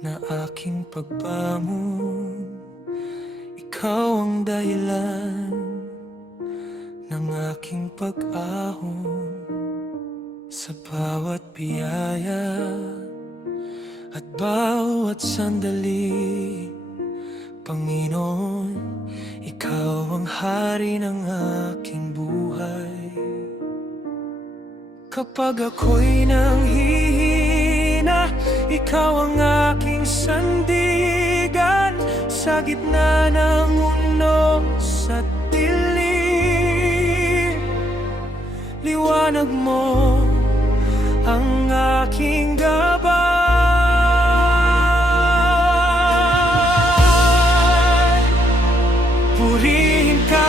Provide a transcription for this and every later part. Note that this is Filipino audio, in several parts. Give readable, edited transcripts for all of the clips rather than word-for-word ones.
na aking pagbangon. Ikaw ang dahilan ng aking pag-ahon. Sa bawat biyaya at bawat sandali, Panginoon, Ikaw ang hari ng aking buhay. Kapag ako'y nanghihina, Ikaw ang aking sandigan. Sa gitna ng unos at dilim, liwanag mo ang aking gabay. Purihin ka,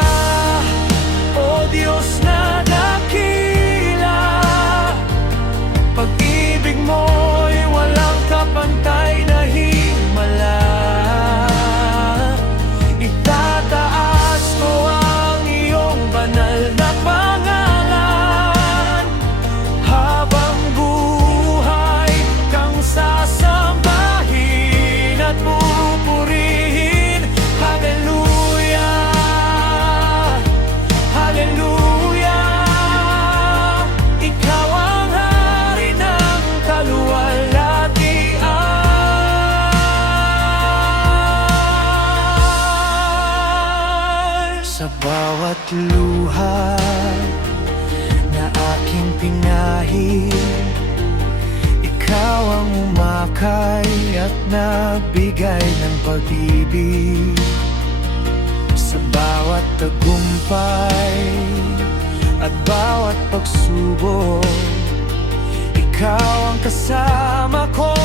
O Diyos na dakila. Pag-ibig mo'y walang kapantay na himala. Itataas ko ang iyong banal na pangalan. Habang buhay kang sasambahin at pupurihin. Hallelujah, Hallelujah. Ikaw ang hari ng kaluwalhatian. Sa bawat luha na aking pinahid, Ikaw ang umakay at nagbigay ng pag-ibig. Sa bawat tagumpay at bawat pagsubok, Ikaw ang kasama ko.